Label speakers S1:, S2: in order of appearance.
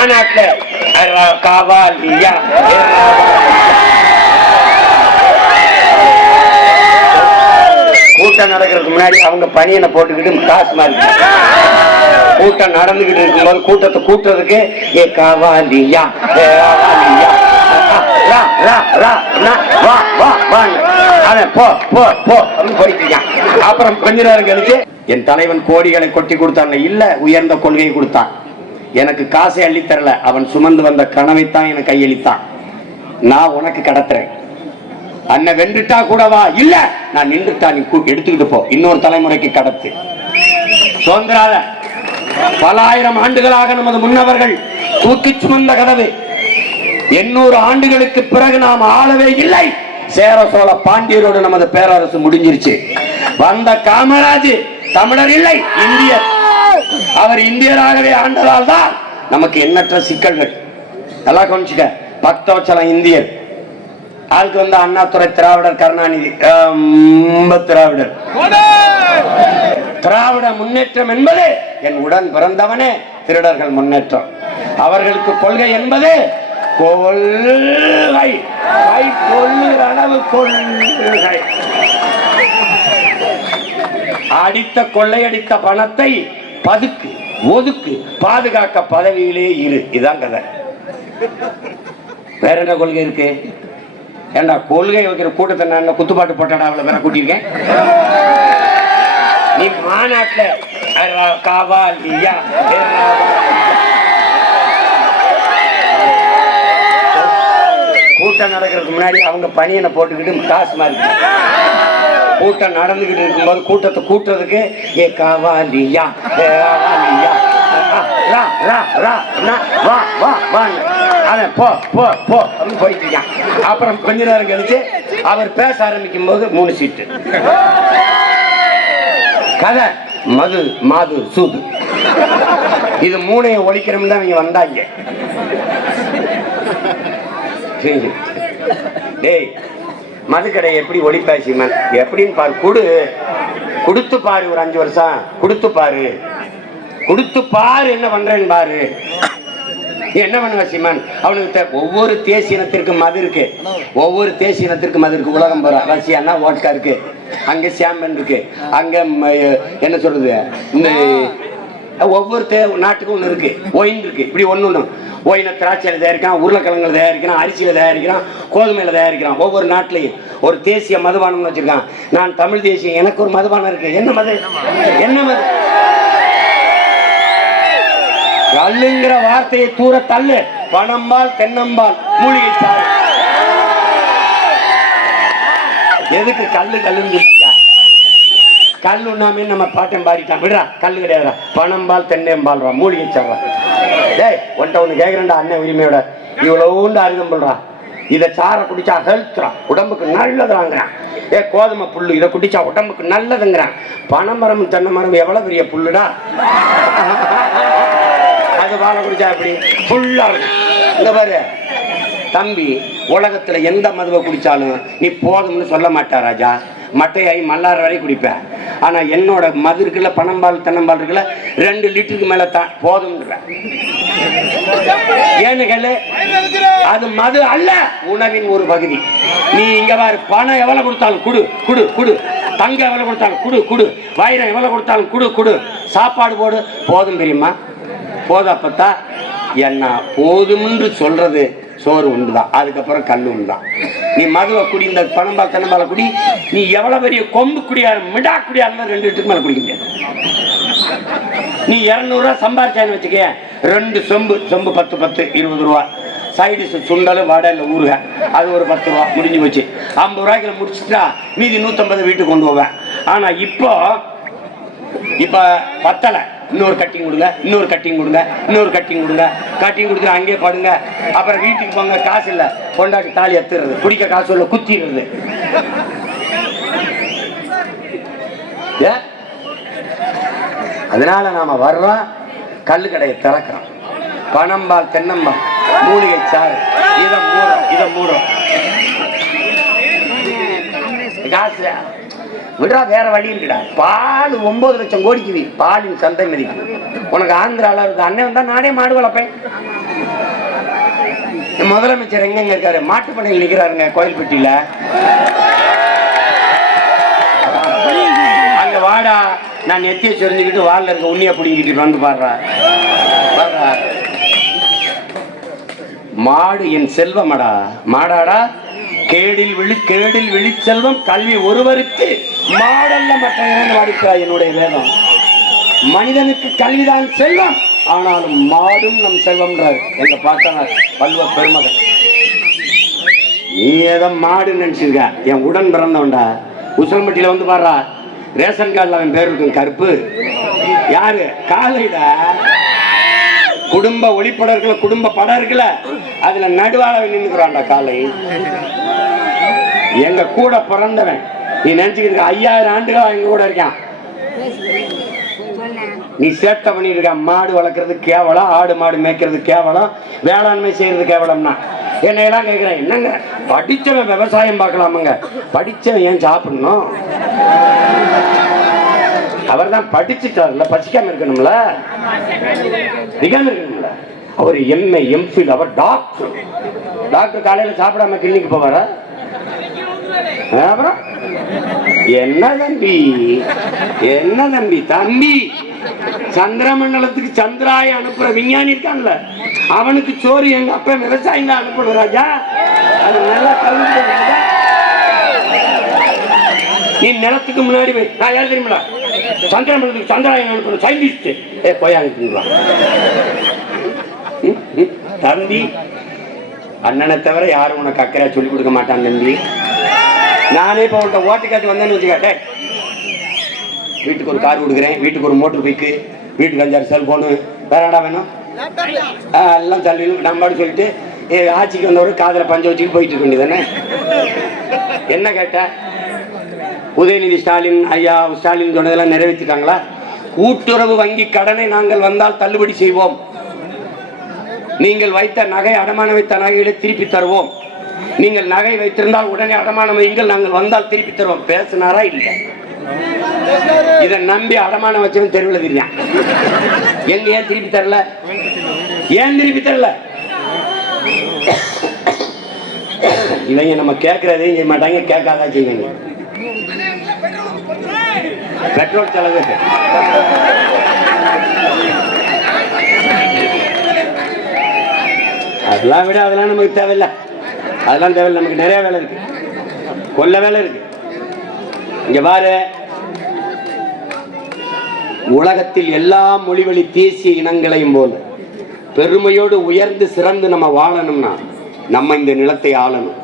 S1: மாநாட்டுல காவாலியா. கூட்டம் நடக்கிறதுக்கு முன்னாடி அவங்க பனியனை போட்டுக்கிட்டு காசு மாதிரி கூட்டம் நடந்துகிட்டு இருக்கும்போது கூட்டத்தை கூட்டுறதுக்கு ஏ காவாலியா ஏ வா, வா, போ, போ, போ, அப்புறம் கொஞ்ச நேரம் கழிச்சு என் தலைவன் கோடிகளை கொட்டி கொடுத்தான் இல்ல உயர்ந்த கொள்கையை கொடுத்தான். எனக்கு காசை அள்ளி தரல. அவன் சுமந்து வந்த கனவைத்தான் எனக்கு கையளித்தான். நான் உனக்கு கடத்துறேன். அண்ணன் வென்றுட்டா கூடவா இல்ல நான் நின்றுட்டா நீ எடுத்துக்கிட்டு போ. இன்னொரு தலைமுறைக்கு கடத்து. சுதந்திராத பல ஆயிரம் ஆண்டுகளாக நமது முன்னவர்கள் தூக்கி சுமந்த கதவு எண்ணூறு ஆண்டுகளுக்கு பிறகு நாம் ஆளவே இல்லை. சேர சோழ பாண்டியரோடு நமது பேரரசு முடிஞ்சிருச்சு. வந்த காமராஜ் தமிழர் இல்லை இந்தியர். அவர் இந்தியராகவே ஆண்டதால் தான் நமக்கு எண்ணற்ற சிக்கல்கள். நல்லா கவனிச்சுக்க. பக்தவச்சலம் இந்தியர். ஆளுக்கு வந்து அண்ணாதுரை திராவிடர் கருணாநிதி திராவிடர். திராவிட முன்னேற்றம் என்பது என் உடன் பிறந்தவனே திருடர்கள் முன்னேற்றம். அவர்களுக்கு கொள்கை என்பது கொள்கை. அளவு கொள்கை. அடித்த கொள்ளையடித்த பணத்தை பதுக்கு ஒதுக்கு பாதுகாக்க பதவியிலே இரு. இதான் கதை. வேற என்ன கொள்கை இருக்கு? ஏண்டா கொள்கை வைக்கிற கூட்டத்தை நான் குத்துப்பாட்டு போட்டாடா அவளை வேற கூட்டியிருக்கேன் நீ மாநாட்டில் காவாலியா? கூட்டம் நடக்கிறதுக்கு முன்னாடி அவங்க பனியனை போட்டுக்கிட்டு காசு மாதிரி கூட்டம் நடந்துகிட்டு இருக்கும்போது கூட்டத்தை கூட்டுறதுக்கு ஏ காவாலியா காவாலியா ரா, ரா, ரா, ரா, வா, வா, அவன் போ, போ, போ, அப்படின்னு போயிட்டு அப்புறம் கொஞ்ச நேரம் கழிச்சு அவர் பேச ஆரம்பிக்கும் போது மூணு சீட்டு. கதை மது மாது சூது. இது மூணையும் ஒழிக்கணும் தான் இங்க வந்தாங்க. சரி. டேய் மதுக்கடை எப்படி ஒழிப்பாச்சு எப்படின்னு பாரு குடு. கொடுத்து பாரு ஒரு அஞ்சு வருஷம். கொடுத்து பாரு. கொடுத்து பாரு என்ன பண்றேன்னு பாரு. என்ன பண்ணுவ சீமான்? அவனுக்கு ஒவ்வொரு தேசிய இனத்திற்கும் மது இருக்கு. ஒவ்வொரு தேசிய இனத்திற்கும் மது இருக்கு. உலகம் போற ரஷ்யானா ஓட்கா இருக்கு. அங்க சாம்பன் இருக்கு. அங்க என்ன சொல்றது? இந்த ஒவ்வொரு நாட்டுக்கும் ஒன்று இருக்கு. ஒயின் இருக்கு. இப்படி ஒன்று ஒன்று ஓயில திராட்சையில் தயாரிக்கிறான் உருளைக்கிழங்குல தயாரிக்கிறான் அரிசியில் தயாரிக்கிறான் கோதுமையில் தயாரிக்கிறான். ஒவ்வொரு நாட்டிலையும் ஒரு தேசிய மதுபானம்னு வச்சிருக்கான். நான் தமிழ் தேசியம் எனக்கு ஒரு மதுபானம் இருக்கு. என்ன மது? என்ன மது? கல்லுங்கிற வார்த்தையை தூர தள்ளு. பணம்பால் தென்னம்பால் மூலிகை எதுக்கு கல்லு கல்லுன்னு சொல்லிட்டா கல் உண்ணாமே நம்ம பாட்டம் பாடிட்டான். விடுறா கல்லு கிடையாதுடா. பணம்பால் தென்னம்பால்ரா மூலிகை சாறா டேய் ஒன்ட்ட ஒன்று கேட்குறேன்டா அண்ணன் உரிமையோட. இவ்வளோண்டு அருகம்புல்றா இதை சாரை குடிச்சா ஹெல்த்ரா உடம்புக்கு நல்லதுறாங்கிறான் ஏ கோதுமை புல்லு இதை குடிச்சா உடம்புக்கு நல்லதுங்கிறான். பனைமரம் தென்னை மரம் எவ்வளோ பெரிய புல்லுடா? அது பாலை குடிச்சா எப்படி? ஃபுல்லா இருக்கும். இந்த பாரு. தம்பி உலகத்துல எந்த மதுவை குடிச்சாலும் நீ போதும்னு சொல்ல மாட்டா ராஜா. மட்டையாகி மல்லார் வரை குடிப்பேன் ஆனால் என்னோட மது இருக்குல்ல பணம்பால் தென்னம்பால் இருக்குல்ல ரெண்டு லிட்டருக்கு மேலே தான் போதும்ன்ற ஏன்னு கேளு அது மது அல்ல உணவின் ஒரு பகுதி. நீ இங்க பாரு பணம் எவ்வளவு கொடுத்தாலும் குடு குடு குடு. தங்கம் எவ்வளவு கொடுத்தாலும் குடு குடு. வைரம் எவ்வளவு கொடுத்தாலும் குடு குடு. சாப்பாடு போடு போதும் தெரியுமா போதப்பத்தா என்ன போதும்னு சொல்றது. சோறு உண்டு தான் அதுக்கப்புறம் கல் உண்டு தான் நீ மதுவை குடி இந்த பணம்பால் தென்னம்பால குடி நீ எவ்வளவு பெரிய கொம்பு குடியா மிடா குடியா இருந்தா ரெண்டு லிட்டருக்கு மேல குடிக்க முடியாது நீ இரநூறுவா சம்பாரிச்சான்னு வச்சுக்க ரெண்டு சொம்பு சொம்பு பத்து பத்து இருபது ரூபா. சைடு சுண்டல் வடையில் ஊறுக அது ஒரு பத்து ரூபா முடிஞ்சு போச்சு. ஐம்பது ரூபாய்க்கு முடிச்சுட்டா மீதி நூற்றம்பது வீட்டுக்கு கொண்டு போவேன். ஆனால் இப்போ இப்போ பத்தலை. இன்னொரு கட்டிங் கொடுங்க இன்னொரு கட்டிங் கொடுங்க இன்னொரு கட்டிங் கொடுங்க. கட்டிங் கொடுத்து அங்கேயே படுங்க அப்புறம் வீட்டுக்கு போங்க காசு இல்லை. கொண்டாட்டி தாலி எத்துறது குடிக்க காசு இல்லை குத்திடுறது. ஏ? அதனால நாம வர்றோம் கல்லு கடையை திறக்கிறோம். பணம்பால் தென்னம்பால் மூலிகை சாறு. இதை மூடும் இதை மூடும் காசு விடுறா வேற வழி இருக்குடா பால் ஒன்பது லட்சம் கோடிக்கு வி. பாலின் சந்தை மதிப்பு. உனக்கு ஆந்திராவில் இருக்கு. அண்ணன் தான் நானே மாடு வளர்ப்பேன். முதலமைச்சர் எங்கெங்க இருக்காரு? மாட்டுப்பண்ணையில் நிற்கிறாருங்க கோயில்பட்டியில. அங்க வாடா. நான் நெத்திய சொரிஞ்சுக்கிட்டு வால்ல இருக்க உண்ணியை பிடிங்கிட்டு வந்து பாடுறா. பாடுறா. மாடு என் செல்வமடா. மாடாடா கேடில் விழி கேடில் விழிச்செல்வம் கல்வி ஒருவருக்கு. மாடல்ல மற்ற இரண்டு வாடிக்கா என்னுடைய வேதம். மனிதனுக்கு கல்விதான் செல்வம். ஆனாலும் மாடும் நம் செல்வம்ன்றார். எங்க பார்த்தனார் பல்வ பெருமகன். நீ ஏதோ மாடு நினைச்சிருக்க. என் உடன் பிறந்தவன்டா. உசல்மட்டியில வந்து பாடுறா. ரேஷன் கார்டில் அவன் பேர் இருக்கும். கருப்பு. யாரு? காலைடா குடும்ப ஒளிப்படம் இருக்குல்ல குடும்ப படம் இருக்குல்ல அதுல நடுவாள நின்னுக்குறான்டா காலை. எங்க கூட பிறந்தவன். நீ நினைச்சுக்கிட்டு இருக்க ஐயாயிரம் ஆண்டுகளா எங்க கூட இருக்கான்? நீ சேட்டை பண்ணிட்டு இருக்க மாடு வளர்க்கறது கேவலம் ஆடு மாடு மேய்க்கிறது கேவலம் வேளாண்மை செய்யறது கேவலம்னா. என்னையெல்லாம் கேட்கிறேன் என்னங்க? படிச்சவன் விவசாயம் பார்க்கலாமுங்க. படிச்சவன் ஏன் சாப்பிடணும்? அவர் தான் படிச்சுட்டார்ல பசிக்காம இருக்கணும்ல? நிகாம இருக்கணும்ல? அவர் எம்ஏ எம்ஃபில் அவர் டாக்டர் டாக்டர் காலையில் சாப்பிடாம கிளினிக் போவாரா? அப்புறம்? என்ன தம்பி? என்ன தம்பி? தம்பி! சந்திரமண்டலத்துக்கு சந்திராய அனுப்புற விஞ்ஞானி இருக்கான்ல. அவனுக்கு சோறு எங்க அப்ப விவசாயம் தான் அனுப்பணும் ராஜா. அது நல்லா கல்வி நீ நிலத்துக்கு முன்னாடி போய் நான் யார் தெரியுமா சந்திரமண்டலத்துக்கு சந்திராயன் அனுப்பணும் சயின்டிஸ்ட் ஏ போய் அனுப்பிடுவான் தம்பி அண்ணனை தவிர யாரும் உனக்கு அக்கறையா சொல்லி கொடுக்க மாட்டான் தம்பி. நானே இப்போ உன்ட்ட ஓட்டுக்காட்டு வந்தேன்னு வச்சுக்க வீட்டுக்கு ஒரு கார் கொடுக்குறேன் வீட்டுக்கு ஒரு மோட்டர் பைக்கு வீட்டுக்கு அஞ்சாறு செல்ஃபோனு வேற என்னடா வேணும்? எல்லாம் தள்ளி நம்மாடு சொல்லிட்டு ஏ, ஆட்சிக்கு வந்தவர் காதில் பஞ்ச வச்சுட்டு போயிட்டு இருக்க வேண்டியதானே என்ன கேட்ட? உதயநிதி ஸ்டாலின் ஐயா ஸ்டாலின் சொன்னதெல்லாம் நிறைவேற்றிட்டாங்களா? கூட்டுறவு வங்கி கடனை நாங்கள் வந்தால் தள்ளுபடி செய்வோம். நீங்கள் வைத்த நகை அடமான வைத்த நகைகளை திருப்பி தருவோம். நீங்கள் நகை வைத்திருந்தால் உடனே அடமானம் வைங்கள் நாங்கள் வந்தால் திருப்பி தருவோம். பேசினாரா இல்லை? இதை நம்பி அடமானம் வச்சவன் தெருவில் எங்க ஏன் திருப்பி தரல? ஏன் திருப்பி தரல? இவங்க நம்ம கேட்கறதையும் செய்ய மாட்டாங்க கேட்காதா செய்வாங்க. பெட்ரோல் செலவு அதெல்லாம் விட அதெல்லாம் நமக்கு தேவையில்ல. அதெல்லாம் தேவை நமக்கு நிறைய வேலை இருக்கு. கொல்ல வேலை இருக்கு. இங்க பாரு. உலகத்தில் எல்லா மொழிவழி தேசிய இனங்களையும் போல பெருமையோடு உயர்ந்து சிறந்து நம்ம வாழணும்னா நம்ம இந்த நிலத்தை ஆளணும்.